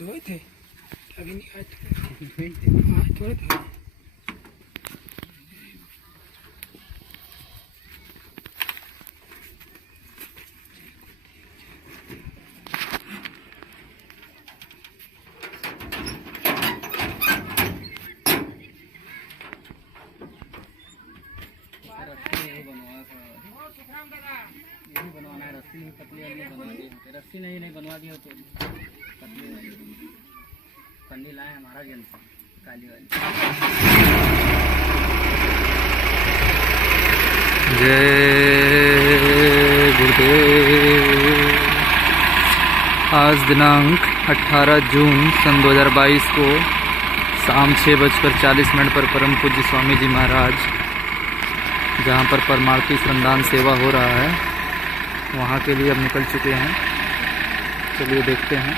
धोए थे अभी नहीं आज थोड़े धोए। बनवाना है, रस्सी पतली वाली बनवा दी, रस्सी नहीं बनवा दी हो तो पतली वाली पंडी लाए हमारा गेंद काली वाली। जय गुरुदेव। आज दिनांक 18 जून सन 2022 को शाम 6:40 पर परम पूज्य स्वामी जी महाराज जहाँ पर परमार्थी श्रमदान सेवा हो रहा है वहाँ के लिए अब निकल चुके हैं। चलिए देखते हैं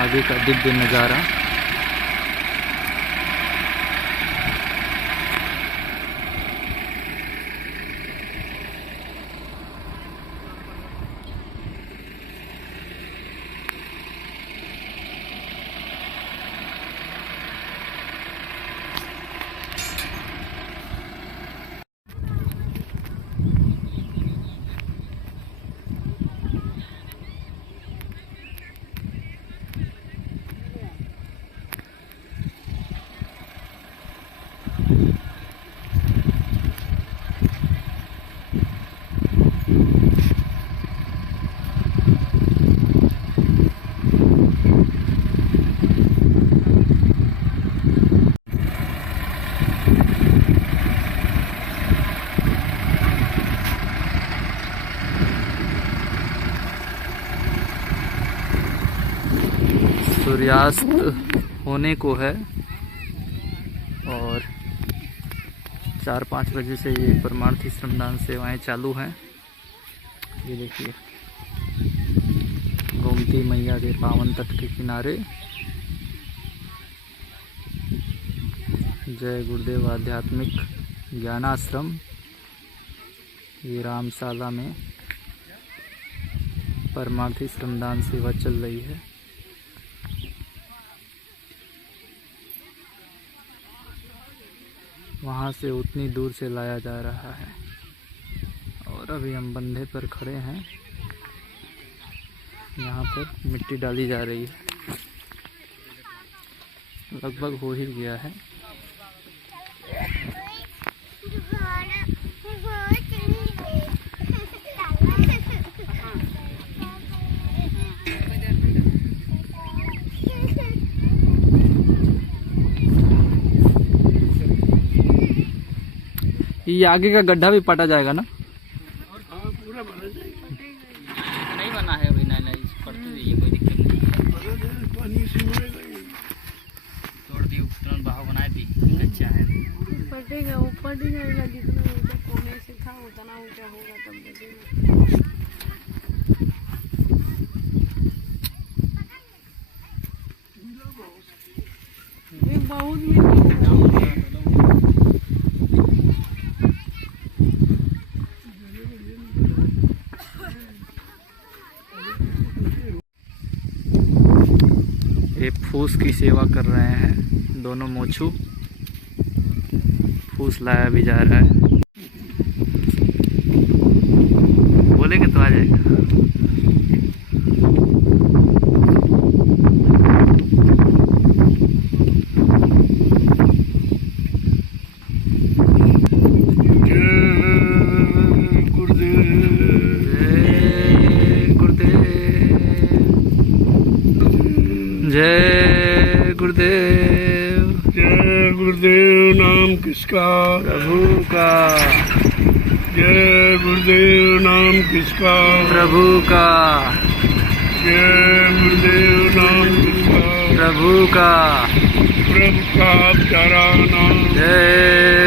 आगे का दिव्य नज़ारा। सूर्यास्त होने को है और 4-5 बजे से ये परमार्थी श्रमदान सेवाएं चालू हैं। ये देखिए गोमती मैया के पावन तट के किनारे जय गुरुदेव आध्यात्मिक ज्ञानाश्रम ये रामशाला में परमार्थी श्रमदान सेवा चल रही है। वहाँ से उतनी दूर से लाया जा रहा है और अभी हम बंधे पर खड़े हैं। यहाँ पर मिट्टी डाली जा रही है, लगभग हो ही गया है। ये आगे का गड्ढा भी पटा जाएगा ना? पूरा भरा जाएगा। नहीं बना है अभी, नहीं पड़ती रही है, कोई दिक्कत नहीं। पानी से तोड़ दी तुरंत बहाव बनाए दी, अच्छा है। पटेगा वो पट जाएगा, जितना ऊंचा कोने से था उतना ऊंचा होगा तब बचेगा। ये बहुत ये फूस की सेवा कर रहे हैं दोनों मोछू। फूस लाया भी जा रहा है, बोलेंगे तो आ जाएगा। जय गुरुदेव। जय गुरुदेव नाम किसका? प्रभु का। जय गुरुदेव नाम किसका? प्रभु का। जय गुरुदेव नाम किसका? प्रभु का। प्रभु का प्यारा नाम। जय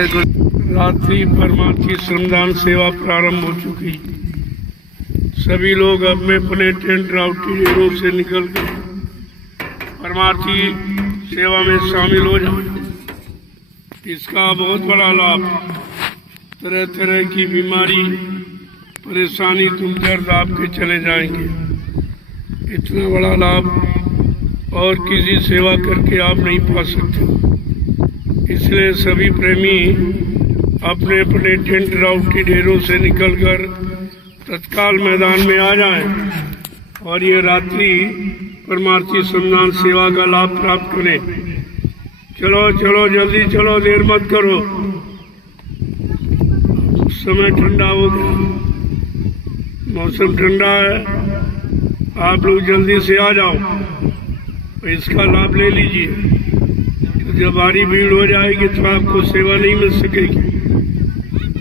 रात्रि परमार्थी श्रमदान सेवा प्रारंभ हो चुकी। सभी लोग अपने अपने टेंट राउटी डेरों से निकलकर परमार्थी सेवा में शामिल हो जाए। इसका बहुत बड़ा लाभ, तरह तरह की बीमारी परेशानी तुम दर्द आपके चले जाएंगे। इतना बड़ा लाभ और किसी सेवा करके आप नहीं पा सकते। इसलिए सभी प्रेमी अपने अपने टेंट राउटी डेरों से निकलकर तत्काल मैदान में आ जाएं और ये रात्रि परमार्थी श्रमदान सेवा का लाभ प्राप्त करें। चलो चलो जल्दी चलो, देर मत करो। समय ठंडा हो गया, मौसम ठंडा है, आप लोग जल्दी से आ जाओ, इसका लाभ ले लीजिए। जब भारी भीड़ हो जाएगी तो आपको सेवा नहीं मिल सकेगी।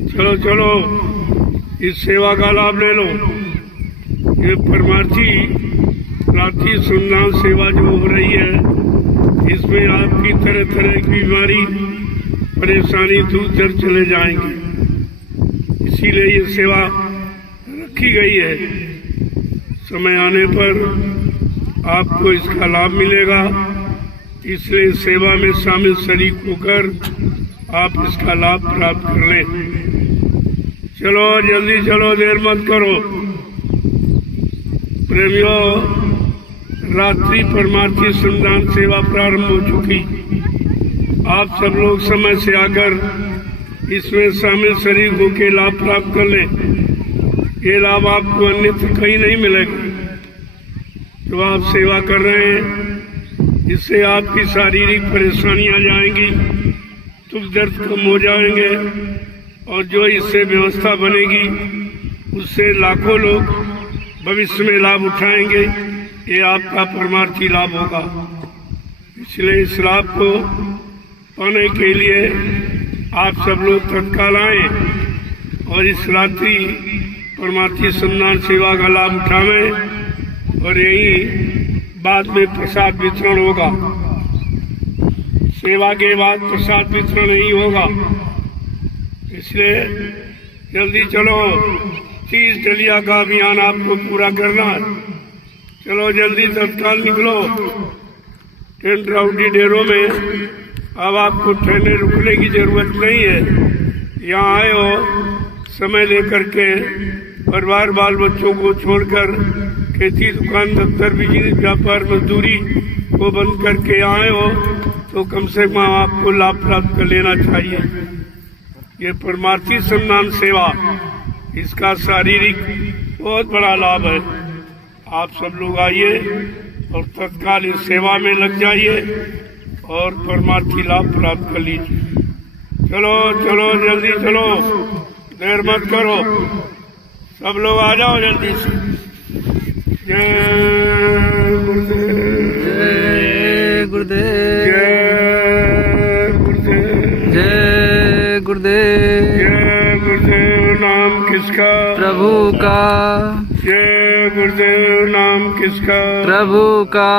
चलो चलो, इस सेवा का लाभ ले लो। ये परमार्थी रात्रि श्रमदान सेवा जो हो रही है, इसमें आपकी तरह तरह की बीमारी परेशानी दूर चले जाएंगे। इसीलिए ये सेवा रखी गई है। समय आने पर आपको इसका लाभ मिलेगा। इसलिए सेवा में शामिल शरीक होकर आप इसका लाभ प्राप्त कर लें। चलो जल्दी चलो, देर मत करो। प्रेमियों, रात्रि परमार्थी श्रमदान सेवा प्रारंभ हो चुकी। आप सब लोग समय से आकर इसमें शामिल शरीक होकर लाभ प्राप्त कर लें। ये लाभ आपको अन्यत्र कहीं नहीं मिलेगा। जो आप सेवा कर रहे हैं, इससे आपकी शारीरिक परेशानियां जाएंगी, दुख दर्द कम हो जाएंगे, और जो इससे व्यवस्था बनेगी उससे लाखों लोग भविष्य में लाभ उठाएंगे। ये आपका परमार्थी लाभ होगा। इसलिए इस लाभ को पाने के लिए आप सब लोग तत्काल आए और इस रात्रि परमार्थी श्रमदान सेवा का लाभ उठावें। और यही बाद में प्रसाद वितरण होगा। सेवा के बाद प्रसाद वितरण नहीं होगा। इसलिए जल्दी चलो, 30 डलिया का अभियान आपको पूरा करना है। चलो जल्दी तत्काल निकलो। टेंट राउटी डेरों में अब आपको ठहरने रुकने की जरूरत नहीं है। यहाँ आए हो समय लेकर के, परिवार बाल बच्चों को छोड़कर, खेती दुकान दफ्तर बिजली व्यापार मजदूरी को बंद करके आए हो तो कम से कम आपको लाभ प्राप्त कर लेना चाहिए। ये परमार्थी श्रमदान सेवा, इसका शारीरिक बहुत बड़ा लाभ है। आप सब लोग आइए और तत्काल इस सेवा में लग जाइए और परमार्थी लाभ प्राप्त कर लीजिए। चलो चलो जल्दी चलो, देर मत करो, सब लोग आ जाओ जल्दी से। जय गुरुदेव, जय गुरुदेव, जय गुरुदेव, जय गुरुदेव। जय गुरुदेव। नाम किसका? प्रभु का। जय गुरुदेव। नाम किसका? प्रभु का।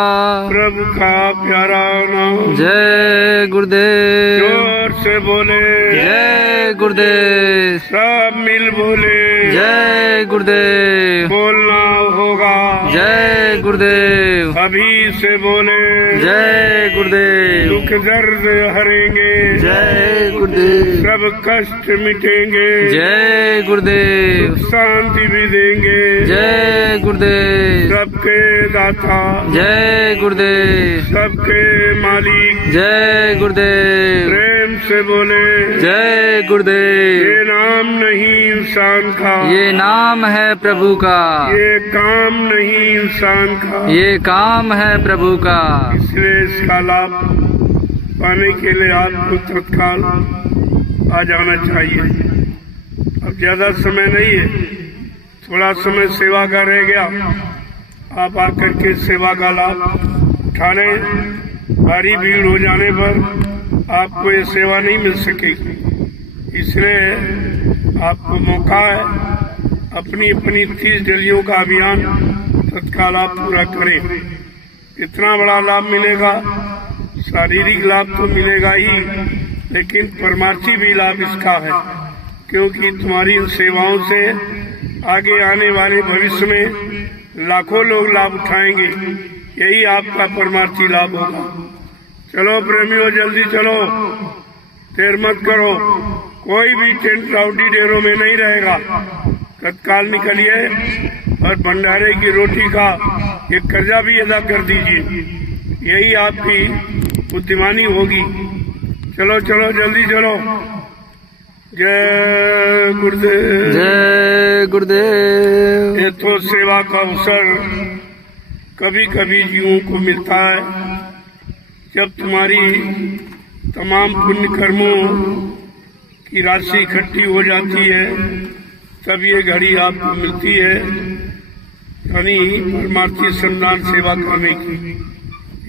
प्रभु का प्यारा नाम। जय गुरुदेव। जोर से बोले जय गुरुदेव। सब मिल बोले जय गुरुदेव। बोलना होगा जय गुरुदेव। अभी से बोले जय गुरुदेव। दुख दर्द हरेंगे, जय गुरुदेव। सब कष्ट मिटेंगे, जय गुरुदेव। शांति भी देंगे, जय गुरुदेव। सबके दाता, जय गुरुदेव। सबके मालिक, जय गुरुदेव। प्रेम से बोले जय गुरुदेव। ये नाम नहीं इंसान का, ये नाम है प्रभु का। ये काम नहीं इंसान का, ये काम है प्रभु का। इसलिए इसका लाभ पाने के लिए आपको तत्काल आ जाना चाहिए। अब ज्यादा समय नहीं है, थोड़ा समय सेवा का रह गया। आप आकर के सेवा का लाभ उठा लें। भारी भीड़ हो जाने पर आपको ये सेवा नहीं मिल सकेगी। इसलिए आपको मौका है, अपनी अपनी 30 डलियों का अभियान तत्काल आप पूरा करें। इतना बड़ा लाभ मिलेगा, शारीरिक लाभ तो मिलेगा ही, लेकिन परमार्थी भी लाभ इसका है, क्योंकि तुम्हारी इन सेवाओं से आगे आने वाले भविष्य में लाखों लोग लाभ उठाएंगे। यही आपका परमार्थी लाभ होगा। चलो प्रेमियों, जल्दी चलो, देर मत करो। कोई भी टेंट राउटी डेरों में नहीं रहेगा। तत्काल निकलिए और भंडारे की रोटी का ये कर्जा भी अदा कर दीजिए। यही आपकी बुद्धिमानी होगी। चलो चलो, जल्दी चलो। जय गुरुदेव, जय गुरुदेव। ये तो सेवा का अवसर कभी कभी जीवों को मिलता है, जब तुम्हारी तमाम पुण्य कर्मों की राशि इकट्ठी हो जाती है, तब ये घड़ी आपको मिलती है, यानी परमार्थी श्रमदान सेवा करने की।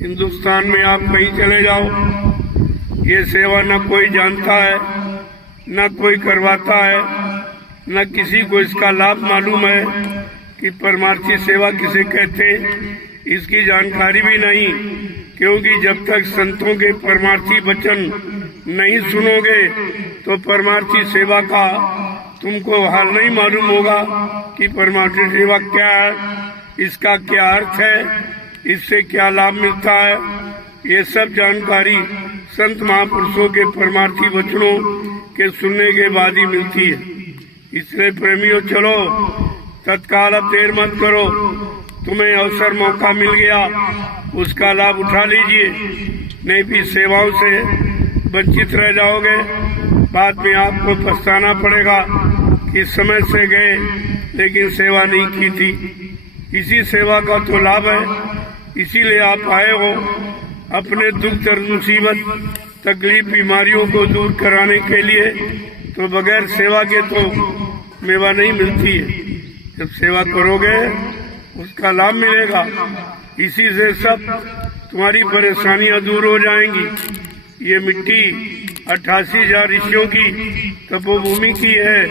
हिंदुस्तान में आप कहीं चले जाओ, ये सेवा न कोई जानता है, न कोई करवाता है, न किसी को इसका लाभ मालूम है कि परमार्थी सेवा किसे कहते, इसकी जानकारी भी नहीं। क्योंकि जब तक संतों के परमार्थी वचन नहीं सुनोगे तो परमार्थी सेवा का तुमको हाल नहीं मालूम होगा कि परमार्थी सेवा क्या है, इसका क्या अर्थ है, इससे क्या लाभ मिलता है। ये सब जानकारी संत महापुरुषों के परमार्थी वचनों के सुनने के बाद ही मिलती है। इसलिए प्रेमियों, चलो तत्काल, अब देर मत करो। तुम्हें अवसर मौका मिल गया, उसका लाभ उठा लीजिए, नहीं भी सेवाओं से वंचित रह जाओगे। बाद में आपको पछताना पड़ेगा कि समय से गए लेकिन सेवा नहीं की थी। इसी सेवा का तो लाभ है, इसीलिए आप आए हो। अपने दुख दर्द मुसीबत तकलीफ बीमारियों को दूर कराने के लिए, तो बगैर सेवा के तो मेवा नहीं मिलती है। जब सेवा करोगे उसका लाभ मिलेगा। इसी से सब तुम्हारी परेशानियां दूर हो जाएंगी। ये मिट्टी 88,000 ऋषियों की तपोभूमि की है।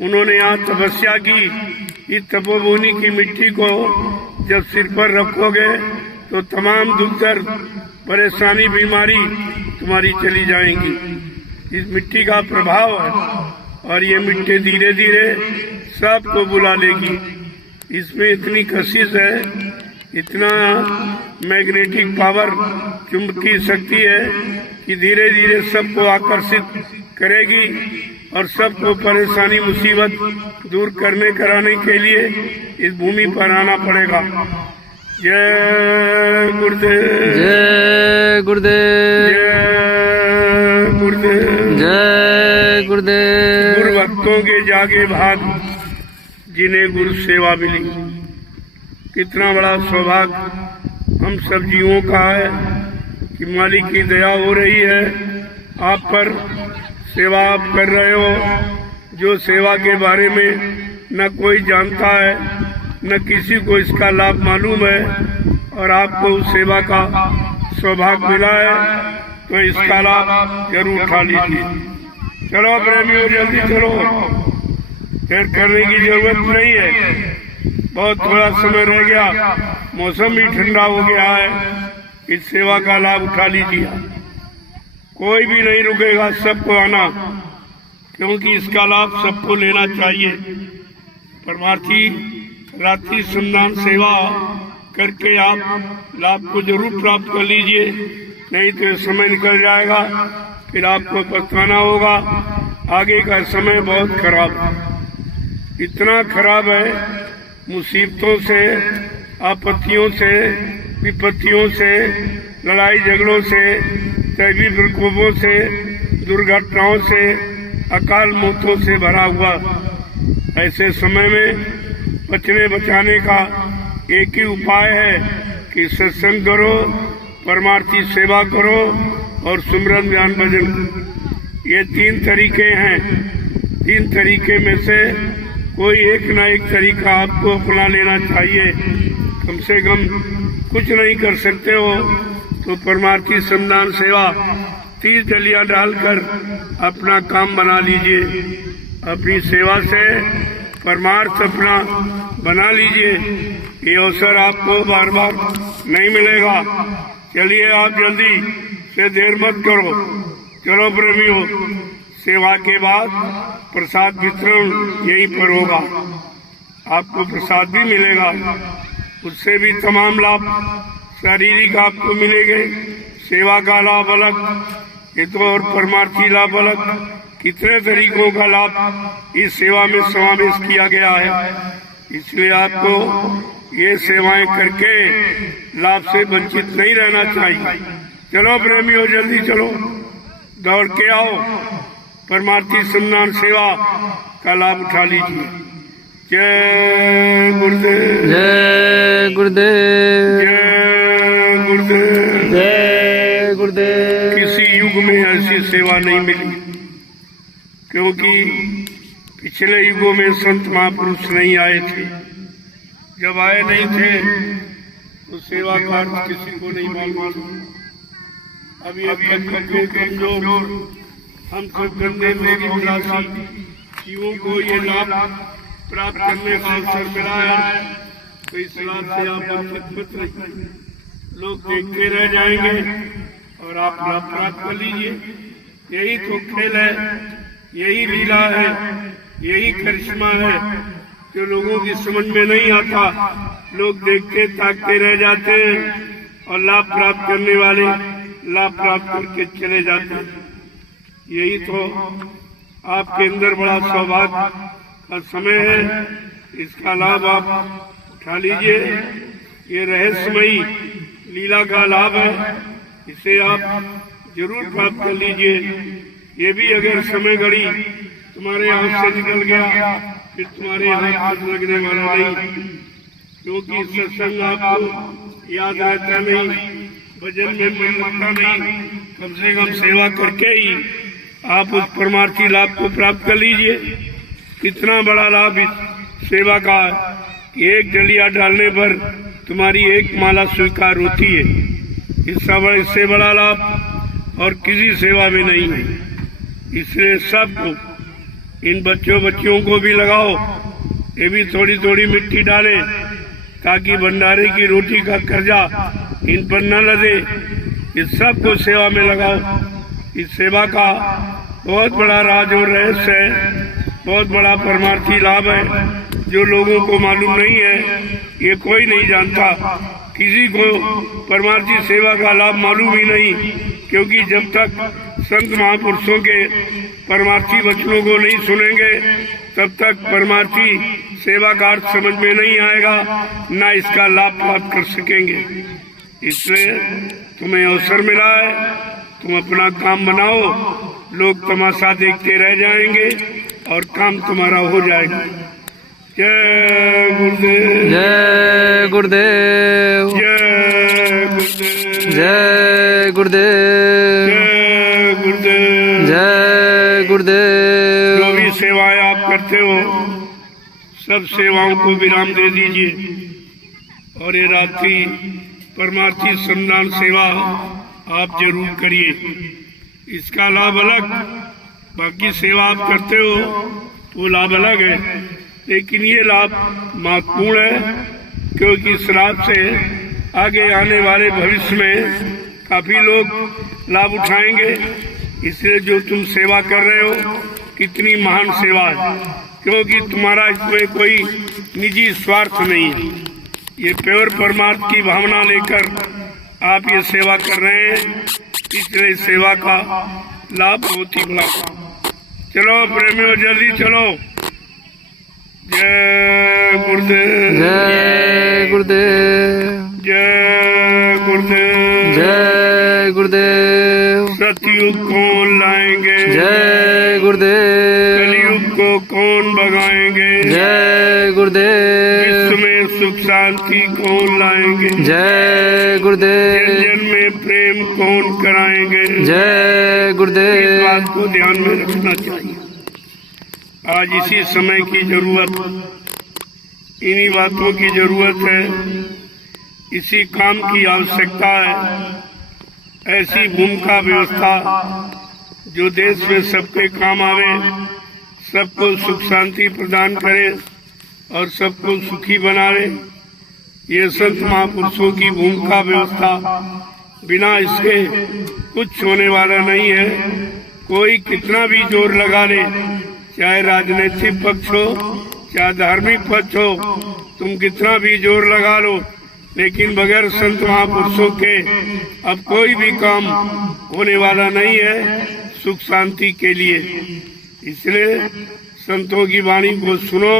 उन्होंने यहाँ तपस्या की। इस तपोभूमि की मिट्टी को जब सिर पर रखोगे तो तमाम दुख दर्द परेशानी बीमारी तुम्हारी चली जाएंगी। इस मिट्टी का प्रभाव है, और ये मिट्टी धीरे धीरे सबको बुला लेगी। इसमें इतनी कशिश है, इतना मैग्नेटिक पावर, चुंबकीय शक्ति है कि धीरे धीरे सबको आकर्षित करेगी और सबको परेशानी मुसीबत दूर कराने के लिए इस भूमि पर आना पड़ेगा। जय गुरुदेव, जय गुरुदेव, जय गुरुदेव, जय गुरुदेव। गुरु भक्तों के जागे भाग, जिन्हें गुरु सेवा मिली। कितना बड़ा सौभाग्य हम सब जीवों का है कि मालिक की दया हो रही है आप पर। सेवा आप कर रहे हो, जो सेवा के बारे में न कोई जानता है, न किसी को इसका लाभ मालूम है, और आपको उस सेवा का सौभाग्य मिला है, तो इसका लाभ जरूर उठा लीजिए। चलो प्रेमियों, जल्दी चलो, देर करने की जरूरत नहीं है। बहुत थोड़ा समय रह गया, मौसम भी ठंडा हो गया है। इस सेवा का लाभ उठा लीजिए। कोई भी नहीं रुकेगा, सबको आना, क्योंकि इसका लाभ सबको लेना चाहिए। परमार्थी रात्रि श्रमदान सेवा करके आप लाभ को जरूर प्राप्त कर लीजिए, नहीं तो समय निकल जाएगा, फिर आपको पछताना होगा। आगे का समय बहुत खराब है, इतना खराब है, मुसीबतों से, आपत्तियों से, विपत्तियों से, लड़ाई झगड़ों से, दैवी प्रकोपों से, दुर्घटनाओं से, अकाल मौतों से भरा हुआ। ऐसे समय में बचने बचाने का एक ही उपाय है कि सत्संग करो, परमार्थी सेवा करो और सुमिरन ध्यान भजन। ये 3 तरीके हैं। 3 तरीके में से कोई एक न एक तरीका आपको अपना लेना चाहिए। कम से कम कुछ नहीं कर सकते हो तो परमार्थी श्रमदान सेवा 30 डलियां डालकर अपना काम बना लीजिए। अपनी सेवा से परमार्थ अपना बना लीजिए। ये अवसर आपको बार बार नहीं मिलेगा। चलिए आप जल्दी से देर मत करो। चलो प्रेमियों, सेवा के बाद प्रसाद वितरण यहीं पर होगा। आपको प्रसाद भी मिलेगा, उससे भी तमाम लाभ शारीरिक आपको मिलेंगे। सेवा का लाभ अलग, ये तो और परमार्थी लाभ अलग, कितने तरीकों का लाभ इस सेवा में समावेश किया गया है। इसलिए आपको ये सेवाएं करके लाभ से वंचित नहीं रहना चाहिए। चलो प्रेमियों, जल्दी चलो, दौड़ के आओ, परमार्थी श्रमदान सेवा का लाभ उठा लीजिए। जय गुरुदेव, जय गुरुदेव, जय गुरुदेव, जय गुरुदेव। किसी युग में ऐसी सेवा नहीं मिली, क्योंकि पिछले युगों में संत महापुरुष नहीं आए थे। जब आए नहीं थे तो सेवा का अर्थ किसी को नहीं मालूम था। अब ये कमजोर हम सब गंदे लोग जीवों को ये लाभ प्राप्त करने का अवसर मिला है, तो इस लाभ से आप वंचित मत रहिए। लोग देखते रह जाएंगे और आप लाभ प्राप्त कर लीजिए। यही तो खेल है, यही लीला है, यही करिश्मा है जो लोगों की समझ में नहीं आता। लोग देखते ताकते रह जाते हैं और लाभ प्राप्त करने वाले लाभ प्राप्त करके चले जाते हैं। यही तो आपके अंदर बड़ा सौभाग्य का समय है, इसका लाभ आप उठा लीजिए। ये रहस्यमयी लीला का लाभ है, इसे आप जरूर प्राप्त कर लीजिए। ये भी अगर समय घड़ी तुम्हारे हाथ से निकल गया फिर तुम्हारे हाथ पर लगने वाला नहीं, क्योंकि सत्संग आपको याद रहता नहीं, भजन में मन लगता नहीं। कम से कम सेवा करके ही आप उस परमार्थी लाभ को प्राप्त कर लीजिए। कितना बड़ा लाभ इस सेवा का है कि एक डलिया डालने पर तुम्हारी एक माला स्वीकार होती है। इससे बड़ा लाभ और किसी सेवा में नहीं है। इसलिए सबको, इन बच्चों को भी लगाओ, ये भी थोड़ी थोड़ी मिट्टी डालें ताकि भंडारे की रोटी का कर्जा इन पर न लदे। इस सबको सेवा में लगाओ। इस सेवा का बहुत बड़ा राज और रहस्य है, बहुत बड़ा परमार्थी लाभ है जो लोगों को मालूम नहीं है। ये कोई नहीं जानता, किसी को परमार्थी सेवा का लाभ मालूम ही नहीं, क्योंकि जब तक संत महापुरुषों के परमार्थी वचनों को नहीं सुनेंगे तब तक परमार्थी सेवा का अर्थ समझ में नहीं आएगा, न इसका लाभ प्राप्त कर सकेंगे। इसलिए तुम्हें अवसर मिला है, तुम अपना काम बनाओ, लोग तमाशा देखते रह जाएंगे और काम तुम्हारा हो जाएगा। जय गुरुदेव, जय गुरुदेव, जय गुरुदेव, जय गुरुदेव, जय गुरुदेव, जय गुरुदेव। जो भी सेवाएं आप करते हो सब सेवाओं को विराम दे दीजिए और ये रात्रि परमार्थी श्रमदान सेवा आप जरूर करिए। इसका लाभ अलग, बाकी सेवा आप करते हो वो लाभ अलग है, लेकिन ये लाभ महत्वपूर्ण है, क्योंकि इस लाभ से आगे आने वाले भविष्य में काफी लोग लाभ उठाएंगे। इसलिए जो तुम सेवा कर रहे हो कितनी महान सेवा है, क्योंकि तुम्हारा इसमें कोई निजी स्वार्थ नहीं है। ये प्योर परमार्थ की भावना लेकर आप ये सेवा कर रहे हैं, इसलिए सेवा का लाभ बहुत ही बड़ा। चलो प्रेमियों, जल्दी चलो। जय गुरुदेव, जय गुरुदेव, जय गुरुदेव, जय गुरुदेव। सतयुग कौन लाएंगे, जय गुरुदेव, कलयुग को कौन भगाएंगे, जय गुरुदेव, विश्व में सुख शांति कौन लाएंगे, जय गुरुदेव, जन में प्रेम कौन कराएंगे। जय इस गुरुदेव, बात को ध्यान में रखना चाहिए। आज इसी समय की जरूरत, इन्हीं बातों की जरूरत है, इसी काम की आवश्यकता है। ऐसी भूमिका व्यवस्था जो देश में सबके काम आवे, सबको सुख शांति प्रदान करे और सबको सुखी बनावे, ये संत महापुरुषों की भूमिका व्यवस्था, बिना इसके कुछ होने वाला नहीं है। कोई कितना भी जोर लगा ले, चाहे राजनीतिक पक्ष हो चाहे धार्मिक पक्ष हो, तुम कितना भी जोर लगा लो, लेकिन बगैर संत महापुरुषों के अब कोई भी काम होने वाला नहीं है सुख शांति के लिए। इसलिए संतों की वाणी को सुनो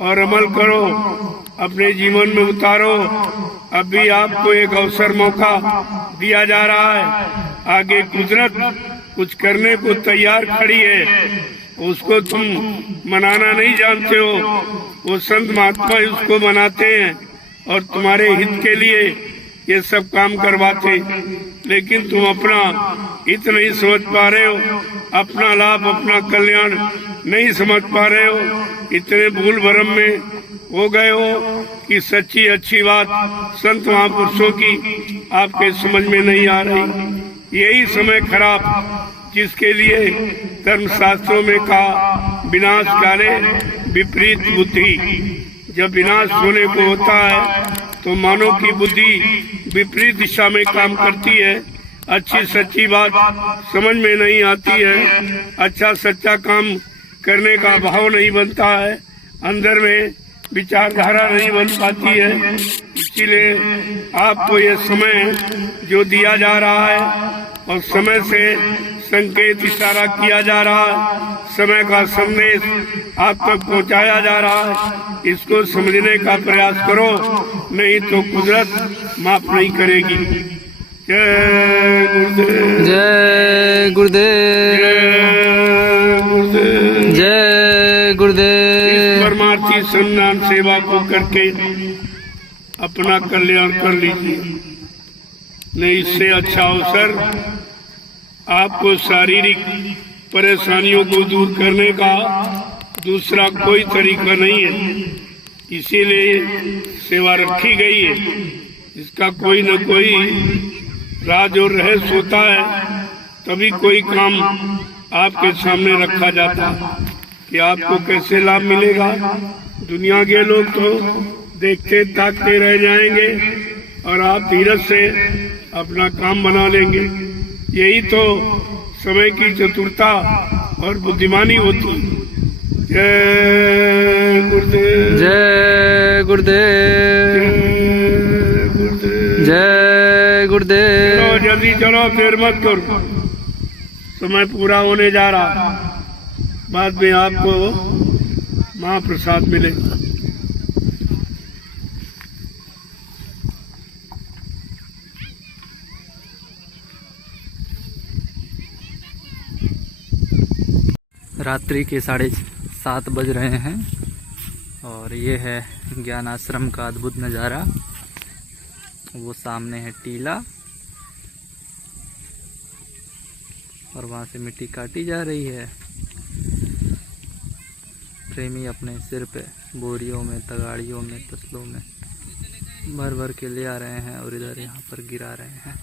और अमल करो, अपने जीवन में उतारो। अभी आपको एक अवसर मौका दिया जा रहा है, आगे कुदरत कुछ करने को तैयार खड़ी है, उसको तुम मनाना नहीं जानते हो, वो संत महात्मा उसको मनाते हैं और तुम्हारे हित के लिए ये सब काम करवाते, लेकिन तुम अपना हित नहीं समझ पा रहे हो, अपना लाभ अपना कल्याण नहीं समझ पा रहे हो, इतने भूल भरम में हो गए हो कि सच्ची अच्छी बात संत महापुरुषों की आपके समझ में नहीं आ रही। यही समय खराब जिसके लिए धर्मशास्त्रों में कहा विनाश काले विपरीत बुद्धि। जब विनाश होने को होता है तो मानव की बुद्धि विपरीत दिशा में काम करती है, अच्छी सच्ची बात समझ में नहीं आती है, अच्छा सच्चा काम करने का भाव नहीं बनता है, अंदर में विचारधारा नहीं बन पाती है। इसीलिए आपको ये समय जो दिया जा रहा है और समय से संकेत इशारा किया जा रहा है, समय का संदेश आप तक पहुंचाया जा रहा है, इसको समझने का प्रयास करो, नहीं तो कुदरत माफ नहीं करेगी। जय गुरुदेव, जय गुरुदेव, जय गुरुदेव, जय गुरुदेव। परमार्थी संन्यास सेवा को करके अपना कल्याण कर लीजिए। नहीं इससे अच्छा अवसर आपको शारीरिक परेशानियों को दूर करने का दूसरा कोई तरीका नहीं है, इसीलिए सेवा रखी गई है। इसका कोई न कोई राज और रहस्य होता है, तभी कोई काम आपके सामने रखा जाता है कि आपको कैसे लाभ मिलेगा। दुनिया के लोग तो देखते ताकते रह जाएंगे और आप धीरज से अपना काम बना लेंगे। यही तो समय की चतुरता और बुद्धिमानी होती। जय गुरुदेव, जय गुरुदेव, जय गुरुदेव, जय गुरुदेव। चलो जल्दी चलो, देर मत करो, समय पूरा होने जा रहा, बाद में आपको महाप्रसाद मिलेगा। रात्रि के 7:30 बज रहे हैं और ये है ज्ञान आश्रम का अद्भुत नज़ारा। वो सामने है टीला और वहाँ से मिट्टी काटी जा रही है। प्रेमी अपने सिर पे बोरियों में, तगाड़ियों में, तसलों में भर भर के ले आ रहे हैं और इधर यहाँ पर गिरा रहे हैं।